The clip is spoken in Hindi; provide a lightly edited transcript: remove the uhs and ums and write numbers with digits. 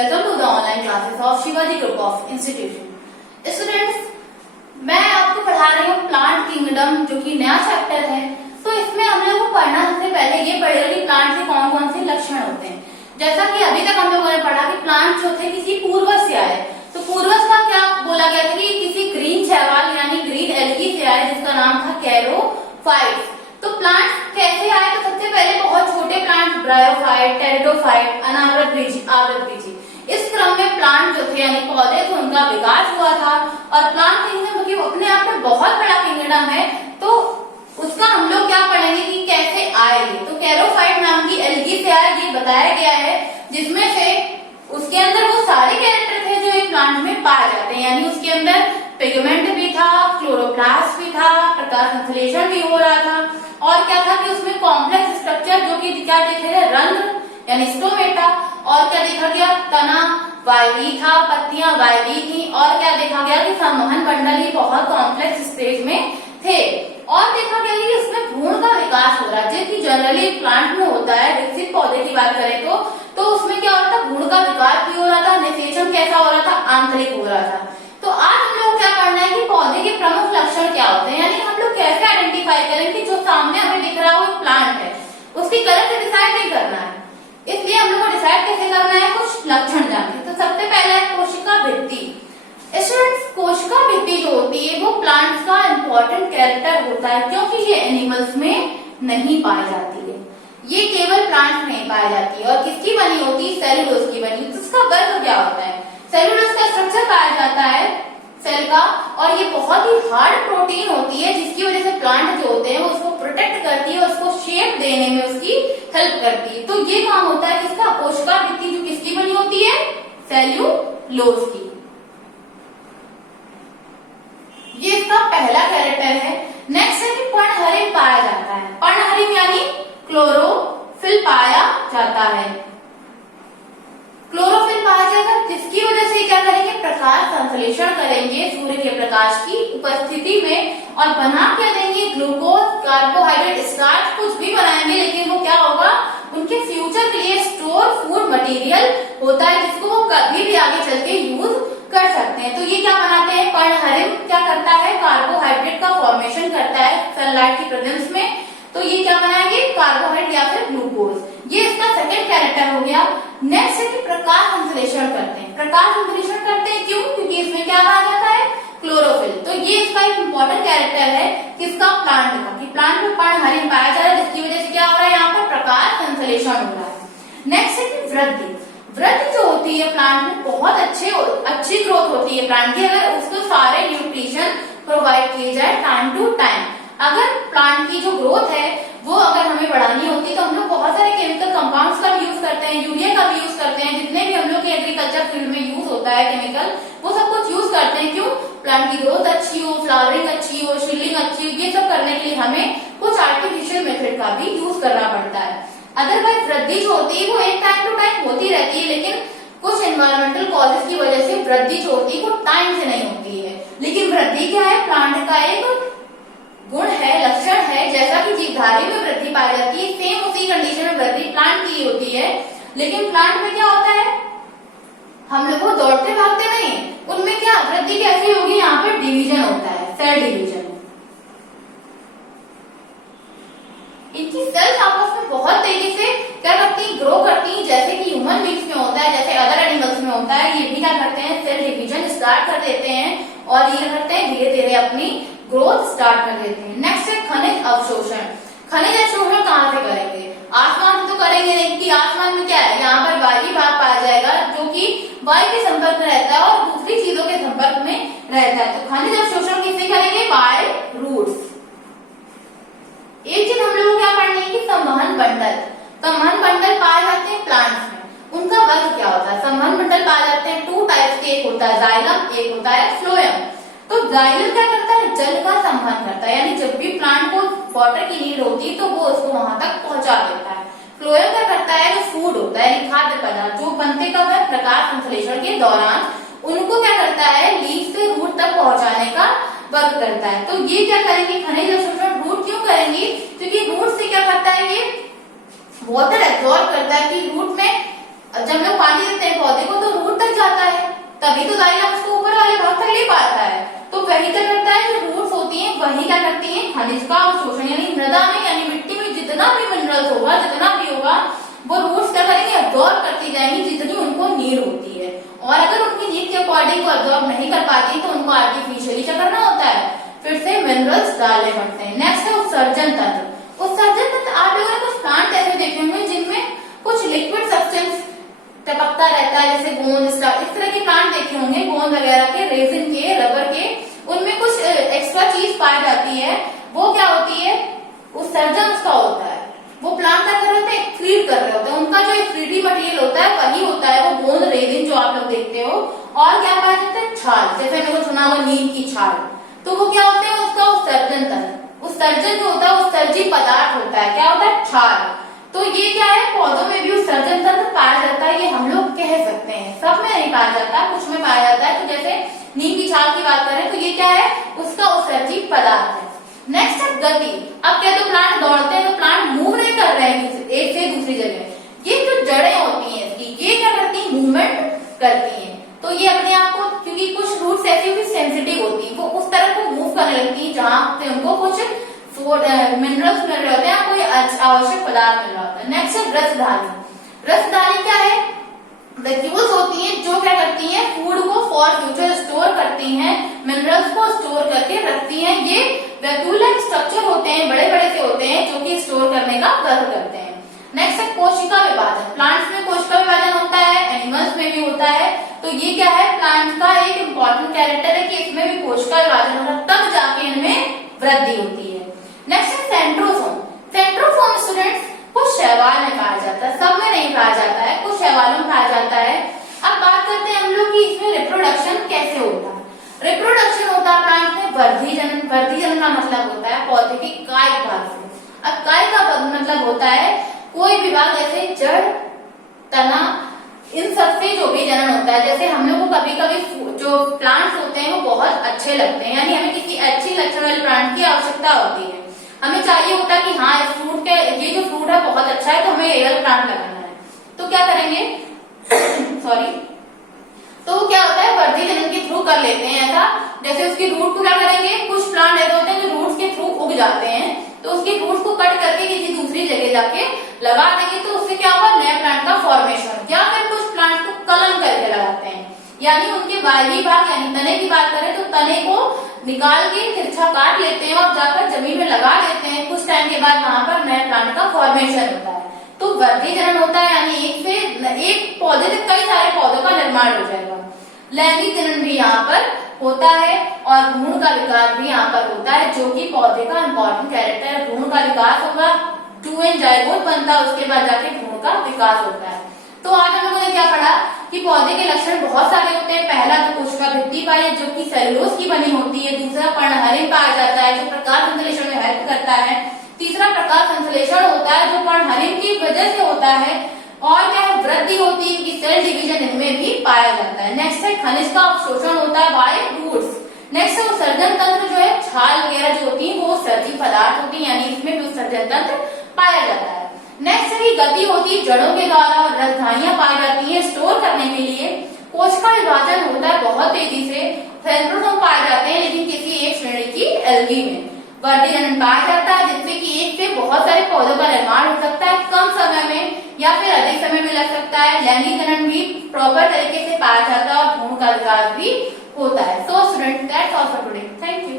Welcome to the online classes of Shivaji Group of Institution. Students, मैं आपको पढ़ा रही हूँ प्लांट किंगडम, जो कि नया चैप्टर है। तो इसमें हम लोग को पढ़ना सबसे पहले ये पड़ेगा कि प्लांट के कौन कौन से लक्षण होते हैं। जैसा कि अभी तक हम लोगों ने पढ़ा कि प्लांट जो थे किसी पूर्वज से आए, तो पूर्वज का क्या बोला गया था कि किसी ग्रीन शैवाल यानी ग्रीन एल्गी से आए, जिसका नाम था कैरोफाइट। तो प्लांट कैसे आए? तो सबसे पहले बहुत छोटे प्लांट ब्रायोफाइट, टेरिडोफाइट, अनावृत बीजी, आवृत बीजी, इस क्रम में प्लांट जो थे यानी पौधे थे उनका विकास हुआ था। और प्लांट किंगडम जो अपने आप में बहुत बड़ा किंगडम है, तो उसका हम लोग क्या पढ़ेंगे कि कैसे आए। तो कैरोफाइट नाम की एल्गी से आए, ये बताया गया है, जिसमें से उसके अंदर वो सारे कैरेक्टर थे जो एक प्लांट में पाए जाते हैं, यानी उसके अंदर पिगमेंट भी था, क्लोरोप्लास्ट भी था, प्रकाश संश्लेषण भी हो रहा था, और क्या था कि उसमें कॉम्प्लेक्स स्ट्रक्चर जो कि क्या देखे थे, रंध्र यानी स्टोमेटा, और क्या देखा गया, तना वायवी था, पत्तियां वायवी थी, और क्या देखा गया कि संवहन मंडल ही बहुत कॉम्प्लेक्स स्टेज में थे। और देखा गया कि उसमें भ्रूण का विकास हो रहा है, जो कि जनरली प्लांट में होता है। विकसित पौधे की बात करें तो उसमें क्या हो रहा था, भ्रूण का विकास भी हो रहा था, निषेचन कैसा हो रहा था, आंतरिक हो रहा था। तो आज हम लोग क्या करना है कि पौधे के प्रमुख लक्षण क्या होते हैं, यानी हम लोग कैसे आइडेंटिफाई करें कि जो सामने हमें दिख रहा है वो प्लांट है, उसकी कलर से डिसाइड नहीं करना है। इसलिए हम लोग को डिसाइड कैसे करना है, कुछ लक्षण जानते। तो सबसे पहला है कोशिका भित्ति। स्टूडेंट्स, कोशिका भित्ति जो होती है वो प्लांट्स का इंपॉर्टेंट कैरेक्टर होता है, क्योंकि ये एनिमल्स में नहीं पाई जाती है, ये केवल प्लांट्स में पाई जाती है। और किसकी बनी होती है? सेलुलोज की बनी। तो इसका वर्क क्या होता है? सेलुलोज का स्ट्रक्चर पाया जाता है सेल का, और ये बहुत ही हार्ड प्रोटीन होती है, जिसकी वजह से प्लांट जो होते हैं वो उसको प्रोटेक्ट करती है और उसको शेप देने में उसकी हेल्प करती है। तो ये काम होता है किसका? कोशिका भित्ति, जो किसकी बनी होती है? सेल्यूलोज की। ये इसका पहला कैरेक्टर है। नेक्स्ट है कि पर्णहरित पाया जाता है। पर्णहरित यानी क्लोरोफिल पाया जाता है। क्लोरोफिल पाया जाएगा, जिसकी वजह से क्या करेंगे, प्रकाश संश्लेषण करेंगे सूर्य के प्रकाश की उपस्थिति में, और बना क्या देंगे, ग्लूकोज, कार्बोहाइड्रेट, स्टार्च, कुछ भी बनाएंगे, लेकिन वो क्या होगा, उनके फ्यूचर के लिए स्टोर फूड मटेरियल होता है, जिसको वो कभी भी आगे चल के यूज कर सकते हैं। तो ये क्या बनाते हैं, पर्णहरित क्या करता है, कार्बोहाइड्रेट का फॉर्मेशन करता है सनलाइट की प्रेजेंस में। तो ये क्या बनाएंगे, कार्बोहाइड्रेट या फिर ग्लूकोज। ये इसका सेकंड कैरेक्टर हो गया। नेक्स्ट है कि प्रकाश संश्लेषण करते हैं। प्रकाश संश्लेषण करते हैं क्यों? क्योंकि इसमें क्या पाया जाता है, क्लोरोफिल। तो ये इसका एक इंपॉर्टेंट कैरेक्टर है किसका, प्लांट का, कि प्लांट में पर्णहरित पाया जा रहा है, जिसकी वजह से क्या हो रहा है, यहाँ पर प्रकाश संश्लेषण हो रहा है। नेक्स्ट है कि वृद्धि। वृद्धि जो होती है प्लांट में बहुत अच्छी ग्रोथ होती है प्लांट की, अगर उसको सारे न्यूट्रिशन प्रोवाइड किए जाए टाइम टू टाइम। अगर प्लांट की जो ग्रोथ है वो अगर हमें बढ़ानी होती है तो हम लोग बहुत सारे केमिकल कंपाउंड्स का यूज करते हैं, यूरिया का भी यूज करते हैं, जितने भी हम लोग की एग्रीकल्चर फील्ड में यूज होता है केमिकल, वो सब कुछ यूज करते हैं। क्यों? प्लांट की ग्रोथ अच्छी हो, फ्लावरिंग अच्छी हो, शील्डिंग अच्छी हो, ये सब करने के लिए हमें कुछ आर्टिफिशियल मेथड का भी यूज करना पड़ता है। अदरवाइज वृद्धि जो होती है वो एक टाइम टू टाइम होती रहती है, लेकिन कुछ एनवायरमेंटल कॉजेस की वजह से वृद्धि जो होती है वो टाइम से नहीं होती है। लेकिन वृद्धि क्या है, प्लांट का एक गुण है, लक्षण है। जैसा कि जीवधारी में वृद्धि पाई जाती है, सेम उसी कंडीशन में वृद्धि प्लांट की होती है। लेकिन प्लांट में क्या होता है, हम लोग वो दौड़ते भागते नहीं, उनमें क्या वृद्धि कैसे होगी, यहाँ पे डिवीजन होता है, सेल डिवीजन। इनकी सेल्स आपस में बहुत तेजी से क्या करती है, ग्रो करती है, जैसे कि ह्यूमन बींग्स में होता है, जैसे अदर एनिमल्स में होता है। ये भी क्या करते हैं, सेल डिवीजन स्टार्ट कर देते हैं, और ये करते हैं धीरे धीरे अपनी ग्रोथ स्टार्ट कर देते हैं। नेक्स्ट है खनिज अवशोषण। खनिज अवशोषण कहाँ से करेंगे, आसमान से तो करेंगे नहीं, कि आसमान में क्या है, यहाँ पर वायवी भाग पाया जाएगा, जो कि वायु के संपर्क में रहता है और दूसरी चीजों के संपर्क में रहता है। तो खनिज अवशोषण किससे करेंगे, बाय रूट्स। एक चीज हम लोग क्या पढ़नी है कि संवहन बंडल। संवहन बंडल पाए जाते हैं प्लांट्स में, उनका वर्क क्या होता है, संवहन बंडल पाए जाते हैं टू टाइप्स के, एक होता है जाइलम, एक होता है फ्लोएम। तो जाइलम क्या करता है, जल का संवहन करता है, यानी जब भी प्लांट को वाटर की नीड होती है तो वो उसको वहां तक पहुंचा देता है। फ्लोएम क्या करता है, जो फूड होता है यानी खाद्य पदार्थ जो बनते कब है, प्रकाश संश्लेषण के दौरान, उनको क्या करता है, लीफ से रूट तक पहुंचाने का वर्क करता है। तो ये क्या करेंगे, खनिज अवशोषण रूट क्यों करेंगे, क्योंकि रूट से क्या करता है, ये वाटर एब्जॉर्ब करता है, कि रूट में अब जब लोग पानी देते हैं पौधे को तो रूट तक जाता है, तभी तो जाइलम उसको ऊपर वाले भाग तक ले पाता है। तो वही क्या करता है, जो रूट्स होती हैं वही क्या करती हैं, खनिज का अवशोषण, यानी मृदा में यानी मिट्टी में जितना भी मिनरल्स होगा, जितना भी होगा, वो रूट्स क्या करेंगे, अब्जॉर्ब करती जाएंगी जितनी उनको नीड होती है। और अगर उनकी नीड के अकॉर्डिंग वो अब्जॉर्ब नहीं कर पाती तो उनको आर्टिफिशियली क्या करना होता है, फिर से मिनरल्स डालने पड़ते हैं। नेक्स्ट है उत्सर्जन तंत्र। उत्सर्जन तंत्र, आप लोगों ने कुछ प्लांट ऐसे देखे होंगे जिनमें कुछ लिक्विड सब्सटेंस टपकता रहता है, जैसे गोंद, इस तरह के प्लांट देखे होंगे, गोंद वगैरह के, रेजिन के, रबर के, उनमें कुछ एक्स्ट्रा चीज पाई जाती है, वो क्या होती है, उत्सर्जन उसका होता है। वो प्लांट क्या कर रहे होते हैं, एक्सक्रीट कर रहे होते हैं, उनका जो एक्सक्रीटरी मटेरियल होता है वही होता है वो गोंद, रेजिन जो आप लोग देखते हो। और क्या पाया जाता है, छाल, जैसे मैंने को सुना हुआ नीम की छाल, तो वो क्या होते हैं, उसका उत्सर्जन तंत्र। उत्सर्जन जो होता है उत्सर्जी पदार्थ होता है, क्या होता है, छाल। तो ये क्या है, पौधों में भी उत्सर्जन तंत्र पाया जाता है, ये हम लोग कह सकते हैं, सब में नहीं पाया जाता, कुछ में पाया जाता है। तो जैसे नीम की छाल की बात करें तो ये क्या है, उसका उत्सर्जी पदार्थ है। नेक्स्ट है गति। अब क्या, तो प्लांट दौड़ते हैं तो प्लांट मूव नहीं कर रहे हैं एक से दूसरी जगह, ये जो जड़ें होती हैं इसकी, ये क्या करती हैं, मूवमेंट करती हैं। तो ये अपने आप को, क्योंकि कुछ रूट्स ऐसी भी सेंसिटिव होती है, वो उस तरह को मूव करने लगती है जहां से उनको कुछ मिनरल्स मिल रहे होते हैं, कोई आवश्यक पदार्थ मिल रहा होता है। नेक्स्ट है रसधानी। रसधानी क्या है, वैक्यूल्स होती हैं जो क्या करती हैं, फूड को फॉर फ्यूचर स्टोर करती हैं, मिनरल्स को स्टोर करके रखती हैं। ये वैक्यूल लाइक स्ट्रक्चर होते हैं, बड़े बड़े से होते हैं, जो कि स्टोर करने का कार्य करते हैं। नेक्स्ट है कोशिका विभाजन। प्लांट्स में कोशिका विभाजन होता है, एनिमल्स में भी होता है। तो ये क्या है, प्लांट्स का एक इम्पोर्टेंट कैरेक्टर है कि इसमें भी कोशिका विभाजन होता है, तब जाके इनमें वृद्धि होती है। नेक्स्ट है सेंट्रोसोम। सेंट्रोसोम स्टूडेंट्स कुछ शैवाल में पाया जाता है, सब में नहीं पाया जाता है, कुछ शैवालों में पाया जाता है। अब बात करते हैं हम लोग कि इसमें रिप्रोडक्शन कैसे होता है। रिप्रोडक्शन होता है प्लांट में वृद्धि जनन। वृद्धि जनन का मतलब होता है पौधे के कायिक भाग से। अब कायिक का मतलब होता है कोई भी भाग, जैसे जड़, तना, इन सबसे जो भी जनन होता है। जैसे हम लोग को कभी कभी जो प्लांट्स होते हैं वो बहुत अच्छे लगते हैं, यानी हमें किसी अच्छी लक्षण वाले प्लांट की आवश्यकता होती है, हमें चाहिए होता है कि हाँ इस फ्रूट के, ये जो फ्रूट है बहुत अच्छा है तो हमें ये वाला प्लांट लगाना है। तो क्या करेंगे सॉरी, तो क्या होता है, वृद्धि जनन के थ्रू कर लेते हैं ऐसा। जैसे उसकी रूट को क्या करेंगे, कुछ प्लांट ऐसे होते हैं जो रूट्स के थ्रू उग जाते हैं, तो उसकी रूट्स को कट करके किसी दूसरी जगह जाके लगा देंगे, तो उससे क्या होगा, नए प्लांट का फॉर्मेशन। या फिर कुछ प्लांट को कलम करके लगाते हैं, यानी उनके बाहरी भाग यानी तने की बात करें तो तने को निकाल के तिरछा काट लेते हैं और जाकर जमीन में लगा देते हैं। कुछ टाइम के बाद वहां पर नए प्लांट का फॉर्मेशन होता है। तो वृद्धि जनन होता है, यानी एक पौधे से कई सारे पौधों का निर्माण हो जाएगा। लैंगिक जनन भी यहाँ पर होता है और भ्रूण का विकास भी यहाँ पर होता है, जो कि पौधे का इंपॉर्टेंट कैरेक्टर है। भ्रूण का विकास होगा, 2n जाइगोट बनता है, उसके बाद जाके भ्रूण का विकास होता है। तो आज हम लोगों ने क्या पढ़ा कि पौधे के लक्षण बहुत सारे होते हैं। पहला तो कोशिका भित्ति पाई जो कि सेलुलोज की बनी होती है। दूसरा पर्णहरित पाया जाता है जो प्रकाश संश्लेषण में हेल्प करता है। तीसरा प्रकाश संश्लेषण होता है जो पर्णहरित की वजह से होता है। और क्या है, वृद्धि होती है, इनकी सेल डिवीजन इनमें भी पाया जाता है। नेक्स्ट है खनिज का अवशोषण होता है बाय रूट्स। नेक्स्ट है उत्सर्जन तंत्र, जो है छाल वगैरह जो होती है वो उत्सर्जी पदार्थ होती है, यानी इसमें भी उत्सर्जन तंत्र पाया जाता है। नेक्स्ट है गति होती है जड़ों के द्वारा और राजधानियां पाई जाती है स्टोर करने के लिए। कोशिका विभाजन होता है बहुत तेजी से। सेंट्रोसोम पाए जाते हैं लेकिन किसी एक श्रेणी की एल्गी में। वृद्धि जनन पाया जाता है जिससे कि एक से बहुत सारे पौधों का निर्माण हो सकता है कम समय में या फिर अधिक समय में लग सकता है। लैंगिक जनन भी प्रॉपर तरीके से पाया जाता है और भ्रूण का विकास भी होता है। So students, that's all for today. Thank you.